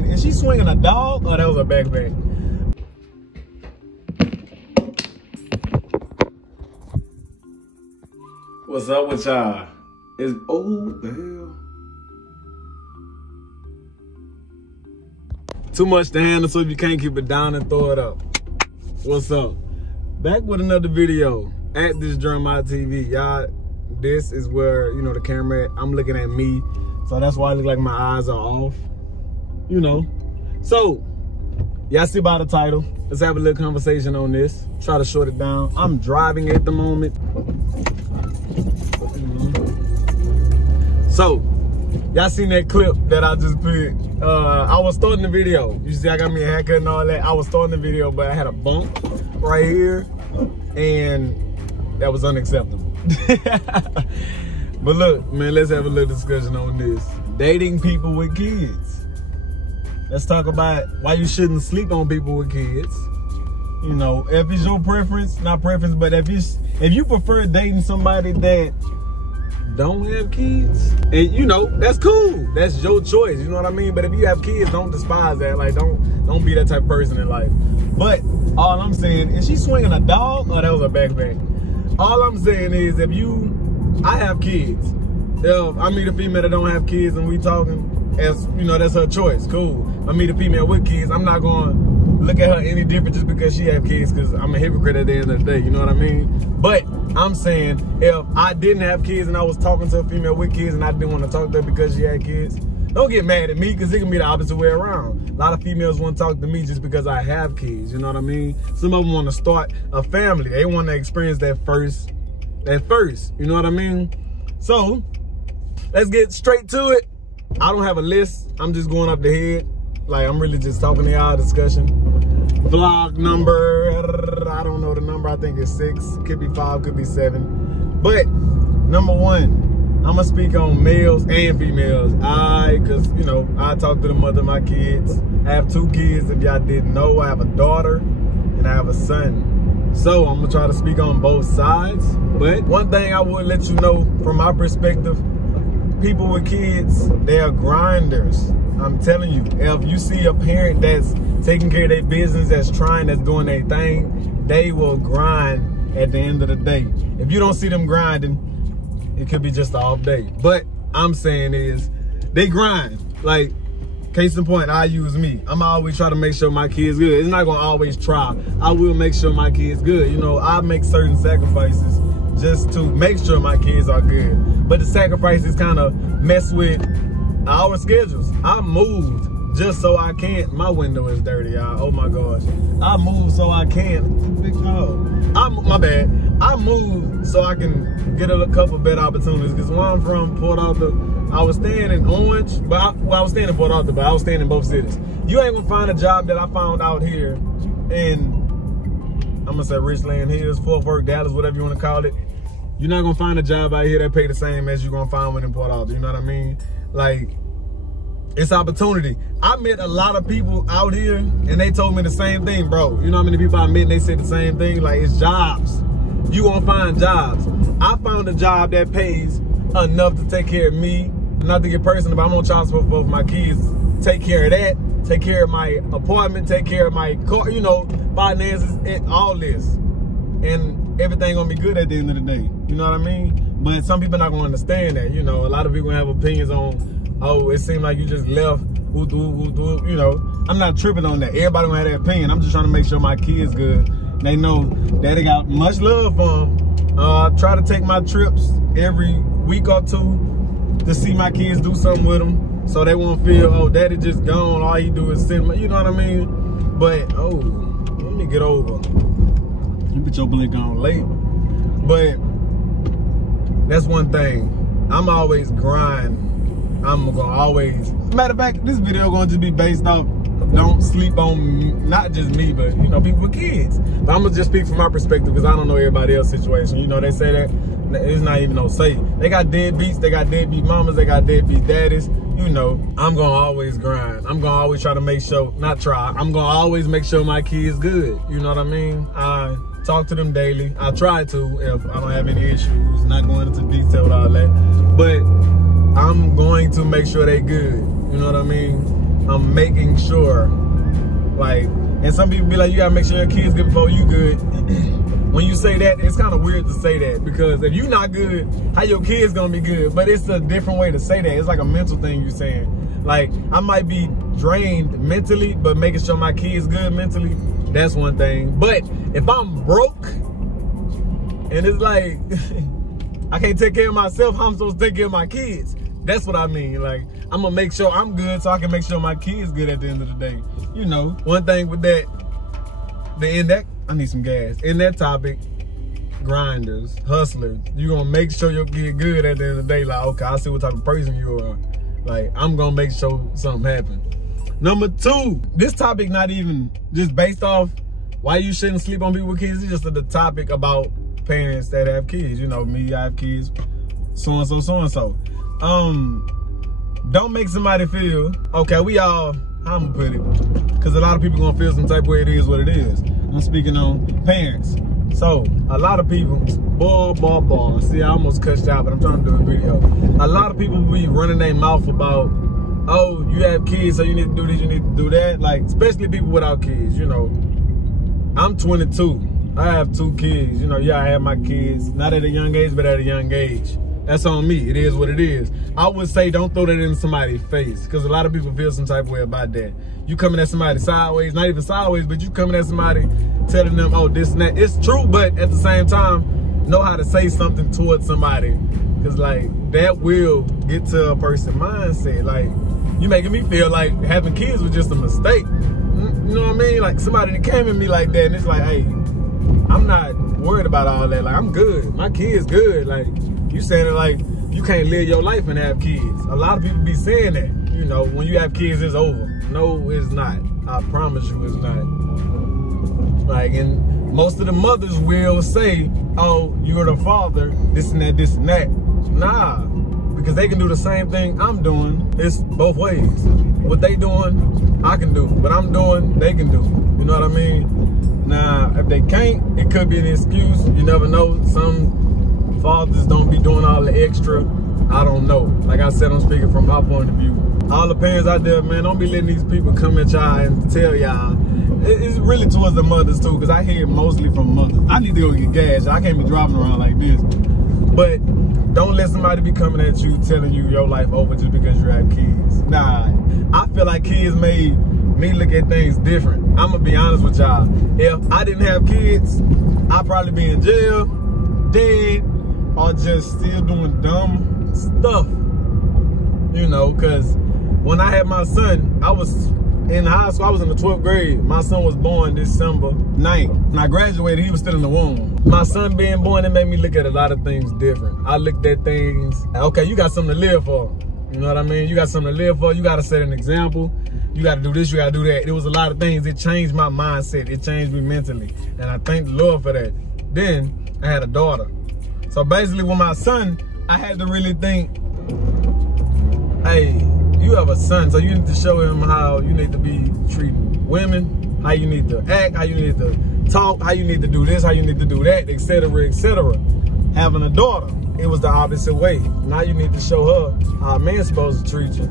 saying, is she swinging a dog or that was a backpack? What's up with y'all? Oh, the hell? Too much to handle, so if you can't keep it down and throw it up. What's up? Back with another video at this Jeremiah TV. Y'all, this is where, you know, the camera, I'm looking at me. So that's why I look like my eyes are off. You know. So, y'all see by the title. Let's have a little conversation on this. Try to short it down. I'm driving at the moment. So, y'all seen that clip that I just put? I was starting the video. You see I got me a haircut and all that. I was starting the video, but I had a bump right here. And that was unacceptable. But look, man, let's have a little discussion on this. Dating people with kids. Let's talk about why you shouldn't sleep on people with kids. You know, if it's your preference, not preference, but if you prefer dating somebody that don't have kids, and you know, that's cool. That's your choice, you know what I mean? But if you have kids, don't despise that. Like, don't be that type of person in life. But all I'm saying, is she swinging a dog or that was a backpack? All I'm saying is, I have kids. If I meet a female that don't have kids and we talking, as you know, that's her choice, cool. I meet a female with kids, I'm not going to look at her any different just because she have kids, because I'm a hypocrite at the end of the day, you know what I mean? But I'm saying, if I didn't have kids and I was talking to a female with kids and I didn't want to talk to her because she had kids, don't get mad at me, because it can be the opposite way around. A lot of females want to talk to me just because I have kids, you know what I mean? Some of them want to start a family. They want to experience that first, you know what I mean? So, let's get straight to it. I don't have a list. I'm just going up the head. Like, I'm really just talking to y'all, discussion. Vlog number, I don't know the number. I think it's 6. Could be 5, could be 7. But, number 1, I'm going to speak on males and females. Because, you know, I talk to the mother of my kids. I have 2 kids, if y'all didn't know. I have a daughter and I have a son. So, I'm going to try to speak on both sides. But one thing I would let you know from my perspective, people with kids, they are grinders. I'm telling you, if you see a parent that's taking care of their business, that's doing their thing, they will grind at the end of the day. If you don't see them grinding, it could be just an off day. But I'm saying is, they grind. Like, case in point, I use me. I'm always trying to make sure my kid's good. It's not gonna always try. I will make sure my kid's good. You know, I make certain sacrifices just to make sure my kids are good. But the sacrifices kind of mess with our schedules. I moved just so I can't. My window is dirty, y'all. Oh my gosh. I moved so I can't. Big dog. My bad. I moved so I can get a couple better opportunities. Because when I'm from Port Arthur, I was staying in Orange, but I was staying in Port Arthur, but I was staying in both cities. You ain't gonna find a job that I found out here in, I'm gonna say Richland Hills, Fort Worth, Dallas, whatever you want to call it. You're not gonna find a job out here that pay the same as you're gonna find one in Port Arthur. You know what I mean? Like, it's opportunity. I met a lot of people out here and they told me the same thing, bro. You know how many people I met and they said the same thing? Like, it's jobs. You gonna find jobs. I found a job that pays enough to take care of me. Not to get personal, but I'm on child support for both my kids. Take care of that. Take care of my apartment. Take care of my car, you know, finances, and all this. And everything gonna be good at the end of the day. You know what I mean? But some people not gonna understand that. You know, a lot of people have opinions on, oh, it seemed like you just left. You know, I'm not tripping on that. Everybody gonna have their opinion. I'm just trying to make sure my kids good. They know daddy got much love for them. I try to take my trips every week or 2 to see my kids, do something with them, so they won't feel, oh, daddy just gone. All he do is send me. You know what I mean? But oh, let me get over. You put your blink on late. But that's one thing. I'm always grind. I'm gonna always. Matter of fact, this video gonna just be based off. Don't sleep on not just me, but you know, people with kids. But I'm gonna just speak from my perspective because I don't know everybody else's situation. You know, they say that it's not even no say. They got deadbeats, they got deadbeat mamas, they got deadbeat daddies. You know, I'm gonna always grind. I'm gonna always try to make sure, I'm gonna always make sure my kids good. You know what I mean? I talk to them daily. I try to if I don't have any issues. Not going into detail with all that, but I'm going to make sure they good. You know what I mean? I'm making sure, like, and some people be like, you gotta make sure your kids good before you good. When you say that, it's kind of weird to say that, because if you not good, how your kids gonna be good? But it's a different way to say that. It's like a mental thing you're saying. Like, I might be drained mentally, but making sure my kids good mentally, that's one thing. But if I'm broke, and it's like, I can't take care of myself, how I'm supposed to take care of my kids? That's what I mean. Like, I'm gonna make sure I'm good so I can make sure my kids good at the end of the day. You know, one thing with that, I need some gas. In that topic, grinders, hustlers, you gonna make sure your kid good at the end of the day. Like, okay, I see what type of person you are. Like, I'm gonna make sure something happens. Number 2, this topic not even just based off why you shouldn't sleep on people with kids. It's just the topic about parents that have kids. You know, me, I have kids, so-and-so, so-and-so. Don't make somebody feel, okay, we all, how I'm gonna put it, because a lot of people gonna feel some type of way. It is what it is. I'm speaking on parents. So, a lot of people, see, I almost cussed out, but I'm trying to do a video. A lot of people be running their mouth about, oh, you have kids, so you need to do this, you need to do that. Like, especially people without kids, you know. I'm 22. I have 2 kids. You know, yeah, I have my kids, not at a young age, but at a young age. That's on me. It is what it is. I would say don't throw that in somebody's face, because a lot of people feel some type of way about that. You coming at somebody sideways, not even sideways, but you coming at somebody telling them, oh, this and that. It's true, but at the same time, know how to say something towards somebody, because like that will get to a person's mindset. Like, you making me feel like having kids was just a mistake. You know what I mean? Like, somebody that came at me like that, and it's like, hey, I'm not worried about all that. Like, I'm good. My kid's good. Like, you saying it like you can't live your life and have kids. A lot of people be saying that. You know, when you have kids, it's over. No, it's not. I promise you it's not. Like, and most of the mothers will say, oh, you're the father, this and that, this and that. Nah, because they can do the same thing I'm doing. It's both ways. What they doing, I can do. What I'm doing, they can do. You know what I mean? Now, if they can't, it could be an excuse. You never know. Some fathers don't be doing all the extra. I don't know. Like I said, I'm speaking from my point of view. All the parents out there, man, don't be letting these people come at y'all and tell y'all. It's really towards the mothers too, because I hear it mostly from mothers. I need to go get gas. I can't be driving around like this. But don't let somebody be coming at you telling you your life over just because you have kids. Nah, I feel like kids made me look at things different. I'm gonna be honest with y'all. If I didn't have kids, I'd probably be in jail, dead, or just still doing dumb stuff. You know, because when I had my son, I was in high school. I was in the 12th grade. My son was born December 9th. When I graduated, he was still in the womb. My son being born, it made me look at a lot of things different. I looked at things, okay, you got something to live for. You know what I mean? You got something to live for. You got to set an example. You got to do this, you got to do that. It was a lot of things. It changed my mindset. It changed me mentally. And I thank the Lord for that. Then I had a daughter. So basically with my son, I had to really think, hey, you have a son, so you need to show him how you need to be treating women, how you need to act, how you need to talk, how you need to do this, how you need to do that, etc., etc. Having a daughter, it was the opposite way. Now you need to show her how a man's supposed to treat you,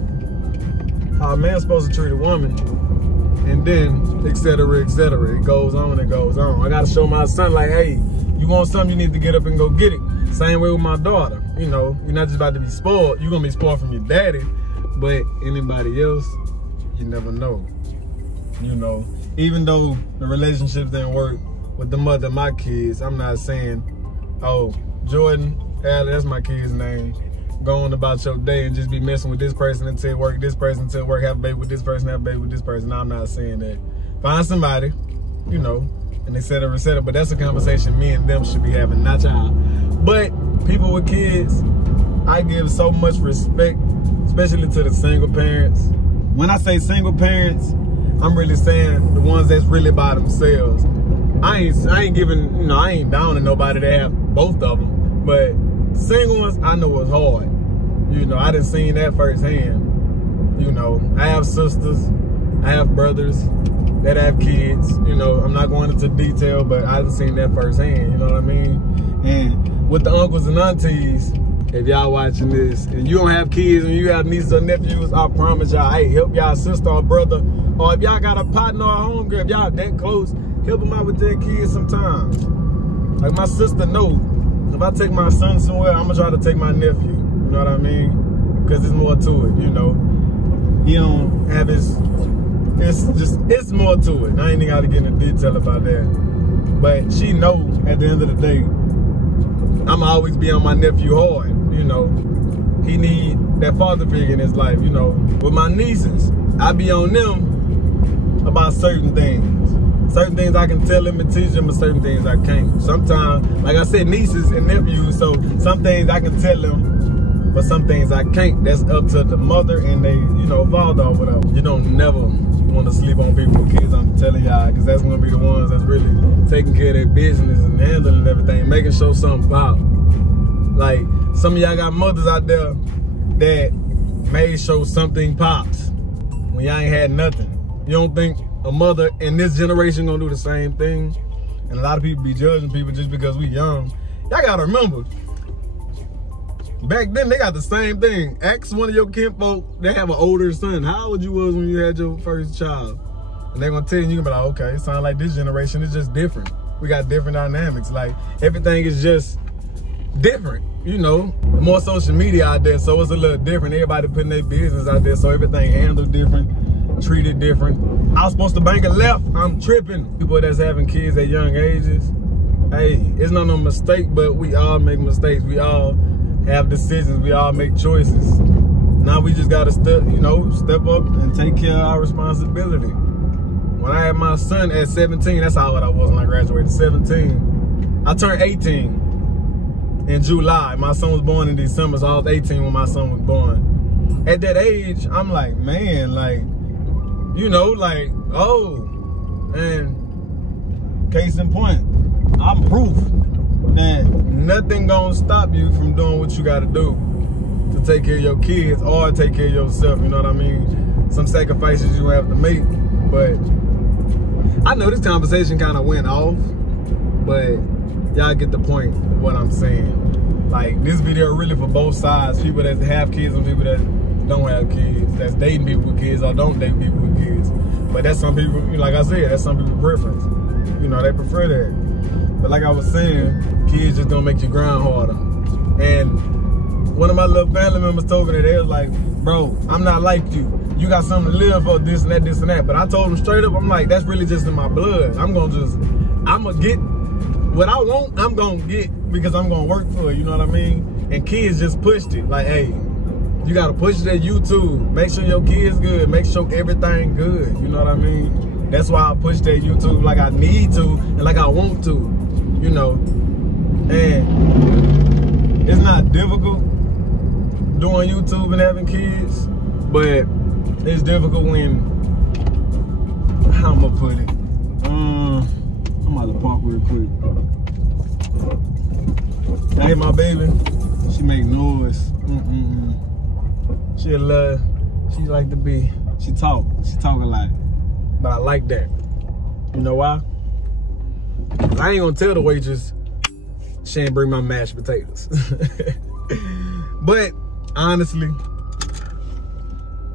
how a man's supposed to treat a woman, and then etc., etc. It goes on and goes on. I got to show my son, like, hey, you want something, you need to get up and go get it. Same way with my daughter. You know, you're not just about to be spoiled. You're going to be spoiled from your daddy. But anybody else, you never know. You know, even though the relationships didn't work with the mother of my kids, I'm not saying, oh, Jordan, Allie, that's my kid's name, going about your day and just be messing with this person until work, this person until work, have a baby with this person, have a baby with this person. I'm not saying that. Find somebody, you know, and etc., but that's a conversation me and them should be having, not y'all. But people with kids, I give so much respect, especially to the single parents. When I say single parents, I'm really saying the ones that's really by themselves. I ain't giving, you know, I ain't down to nobody that have both of them, but single ones, I know it's hard. You know, I done seen that firsthand. You know, I have sisters, I have brothers that have kids. You know, I'm not going into detail, but I done seen that firsthand, you know what I mean? And with the uncles and aunties, if y'all watching this and you don't have kids and you have nieces or nephews, I promise y'all, hey, help y'all sister or brother, or if y'all got a partner or a homegirl, if y'all that close, help them out with their kids sometimes. Like my sister know, if I take my son somewhere, I'm gonna try to take my nephew. You know what I mean? Because there's more to it, you know. He don't have his, it's more to it. I ain't even gotta get into detail about that. But she know at the end of the day, I'ma always be on my nephew hard, you know. He need that father figure in his life, you know. With my nieces, I be on them about certain things. Certain things I can tell them and teach them, but certain things I can't. Sometimes, like I said, nieces and nephews, so some things I can tell them, but some things I can't. That's up to the mother and they, you know, father or whatever. You don't never want to sleep on people with kids, I'm telling y'all, because that's going to be the ones that's really taking care of their business and handling everything, making sure something pop. Like, some of y'all got mothers out there that made sure something pops when y'all ain't had nothing. You don't think a mother in this generation gonna do the same thing? And a lot of people be judging people just because we young. Y'all gotta remember, back then they got the same thing. Ask one of your kinfolk, they have an older son. How old you was when you had your first child? And they're gonna tell you, you gonna be like, okay, it sounds like this generation is just different. We got different dynamics. Like, everything is just different, you know. More social media out there, so it's a little different. Everybody putting their business out there, so everything handled different, treated different. I was supposed to bank a left, I'm tripping. People that's having kids at young ages, hey, it's not no mistake, but we all make mistakes. We all have decisions, we all make choices. Now we just gotta step up and take care of our responsibility. When I had my son at 17, that's how old I was when I graduated, 17. I turned 18 in July. My son was born in December, so I was 18 when my son was born. At that age, I'm like, man, like, you know, like, oh, and case in point, I'm proof that nothing gonna stop you from doing what you gotta do to take care of your kids or take care of yourself, you know what I mean? Some sacrifices you have to make, but I know this conversation kind of went off, but y'all get the point of what I'm saying. Like, this video really for both sides, people that have kids and people that don't have kids, that's dating people with kids or don't date people with kids. But that's some people, like I said, that's some people's preference. You know, they prefer that. But like I was saying, kids just gonna make you grind harder. And one of my little family members told me that they was like, bro, I'm not like you. You got something to live for, this and that, this and that. But I told them straight up, I'm like, that's really just in my blood. I'm gonna get what I want, I'm gonna get because I'm gonna work for it, you know what I mean? And kids just pushed it. Like, hey, you gotta push that YouTube. Make sure your kids good. Make sure everything good. You know what I mean? That's why I push that YouTube like I need to and like I want to, you know. And it's not difficult doing YouTube and having kids, but it's difficult when, how I'm gonna put it? I'm about to park real quick. Hey, my baby, she make noise. She like to be, she talk a lot, but I like that. You know why? I ain't gonna tell the waitress she ain't bring my mashed potatoes. But honestly,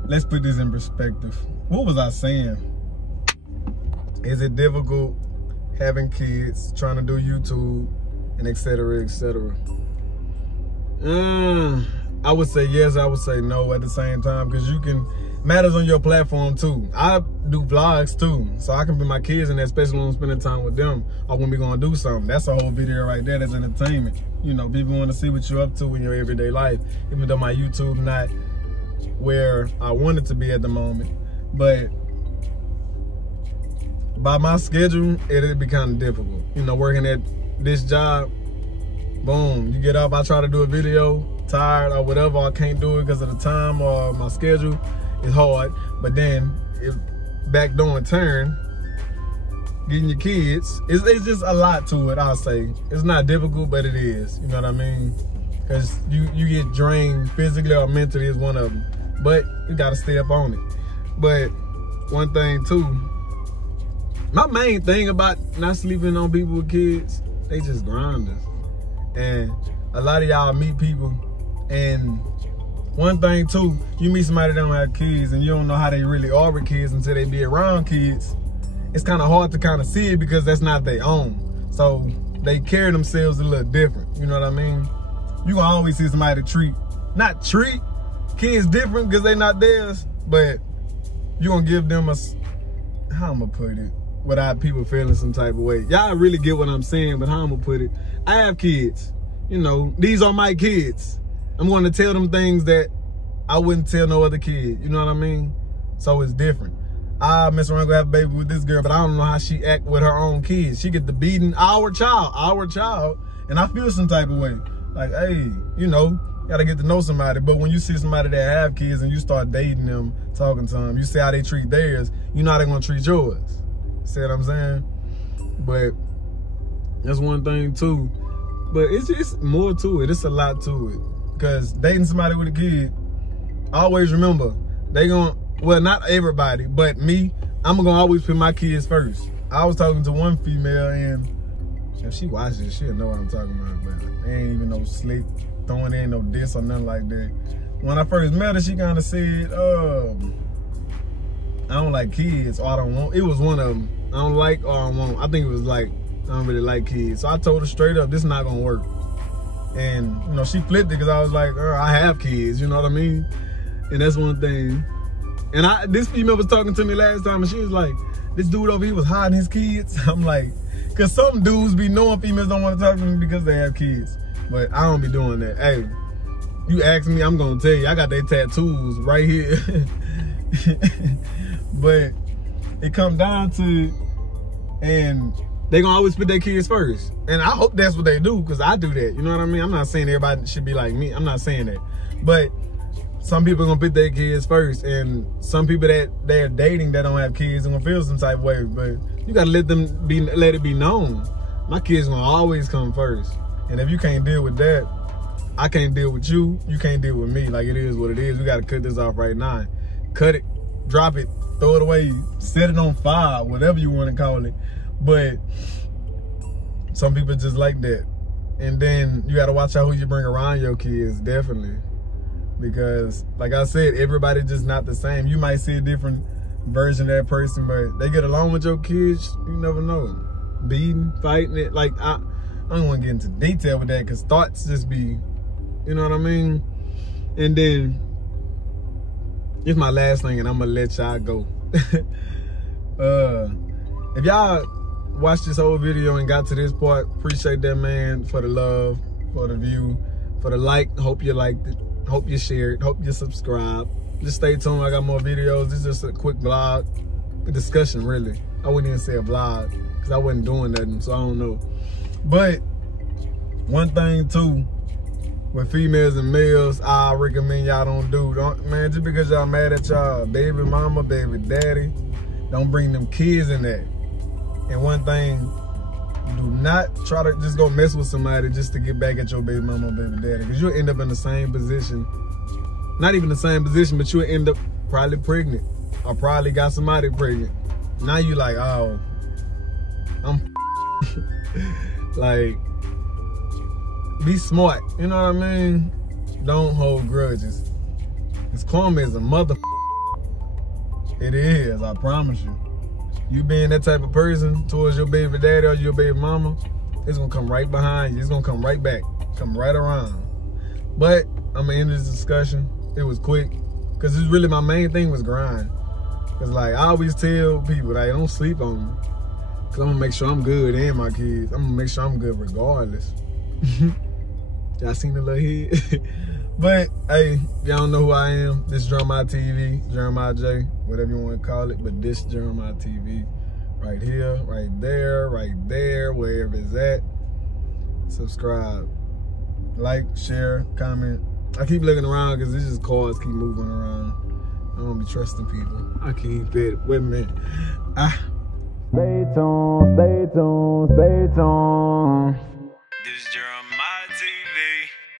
let's put this in perspective. What was I saying? Is it difficult having kids, trying to do YouTube, and etc., etc.? I would say yes, I would say no at the same time, because you can, matters on your platform too. I do vlogs too, so I can put my kids in there, especially when I'm spending time with them, or when we're gonna do something. That's a whole video right there, that's entertainment. You know, people want to see what you're up to in your everyday life, even though my YouTube not where I want it to be at the moment. But by my schedule, it'd be kind of difficult. You know, working at this job, boom, you get up, I try to do a video, tired or whatever, I can't do it because of the time or my schedule, it's hard. But then, if back doing turn, getting your kids, it's just a lot to it, I'll say. It's not difficult, but it is, you know what I mean? Because you get drained physically or mentally is one of them. But you gotta stay up on it. But one thing too, my main thing about not sleeping on people with kids, they just grinders. And a lot of y'all meet people And one thing too, you meet somebody that don't have kids and you don't know how they really are with kids until they be around kids. It's kind of hard to kind of see it because that's not their own. So they carry themselves a little different. You know what I mean? You gonna always see somebody not treat kids different because they not theirs, but you gonna give them how I'm gonna put it without people feeling some type of way. Y'all really get what I'm saying, but how I'm gonna put it. I have kids. You know, these are my kids. I'm going to tell them things that I wouldn't tell no other kid. You know what I mean? So it's different. I mess around gonna have a baby with this girl, but I don't know how she act with her own kids. She get the beating our child, and I feel some type of way. Like, hey, you know, gotta get to know somebody. But when you see somebody that have kids and you start dating them, talking to them, you see how they treat theirs, you know how they gonna treat yours. See what I'm saying? But that's one thing too. But it's just more to it. It's a lot to it. Because dating somebody with a kid, always remember, they gonna, well, not everybody, but me, I'm gonna always put my kids first. I was talking to one female, and if she watches this, she'll know what I'm talking about, but ain't even no slick throwing in no diss or nothing like that. When I first met her, she kind of said, I don't like kids, or I don't want, it was one of them. I don't like, or I don't want. I think it was like, I don't really like kids. So I told her straight up, this is not gonna work. And, you know, she flipped it because I was like, I have kids, you know what I mean? And that's one thing. And this female was talking to me last time, and she was like, this dude over here was hiding his kids. I'm like, because some dudes be knowing females don't want to talk to me because they have kids. But I don't be doing that. Hey, you ask me, I'm going to tell you. I got their tattoos right here. But it come down to, and they gonna always put their kids first. And I hope that's what they do, because I do that. You know what I mean? I'm not saying everybody should be like me. I'm not saying that. But some people gonna put their kids first. And some people that they're dating that don't have kids are gonna feel some type of way. But you gotta let it be known. My kids gonna always come first. And if you can't deal with that, I can't deal with you. You can't deal with me. Like, it is what it is. We gotta cut this off right now. Cut it, drop it, throw it away, set it on fire, whatever you wanna call it. But some people just like that. And then you gotta watch out who you bring around your kids, definitely. Because, like I said, everybody just not the same. You might see a different version of that person, but they get along with your kids, you never know. Beating, fighting it. Like, I don't want to get into detail with that, because thoughts just be, you know what I mean? And then, it's my last thing, and I'm gonna let y'all go. If y'all watched this whole video and got to this part, appreciate that, man, for the love, for the view, for the like. Hope you liked it. Hope you shared. Hope you subscribe. Just stay tuned. I got more videos. This is just a quick vlog, a discussion, really. I wouldn't even say a vlog, because I wasn't doing nothing, so I don't know. But one thing too, with females and males, I recommend y'all don't do. Man, just because y'all mad at y'all baby mama, baby daddy, don't bring them kids in that. And one thing, do not try to just go mess with somebody just to get back at your baby mama or baby daddy, because you'll end up in the same position. Not even the same position, but you'll end up probably pregnant, or probably got somebody pregnant. Now you like, oh, I'm like, be smart, you know what I mean? Don't hold grudges. This karma is a mother. It is, I promise you. You being that type of person towards your baby daddy or your baby mama, it's gonna come right behind you. It's gonna come right back, come right around. But I'm gonna end this discussion. It was quick, because it's really my main thing was grind. Cause like I always tell people, like, don't sleep on me, cause I'm gonna make sure I'm good and my kids. I'm gonna make sure I'm good regardless. Y'all seen the little head? But hey, y'all don't know who I am. This is Jeremiah TV, Jeremiah J, whatever you want to call it. But this Jeremiah TV, right here, right there, wherever it's at. Subscribe, like, share, comment. I keep looking around because it's just cars keep moving around. I don't be trusting people. I keep it. Wait a minute. Stay tuned, stay tuned, stay tuned.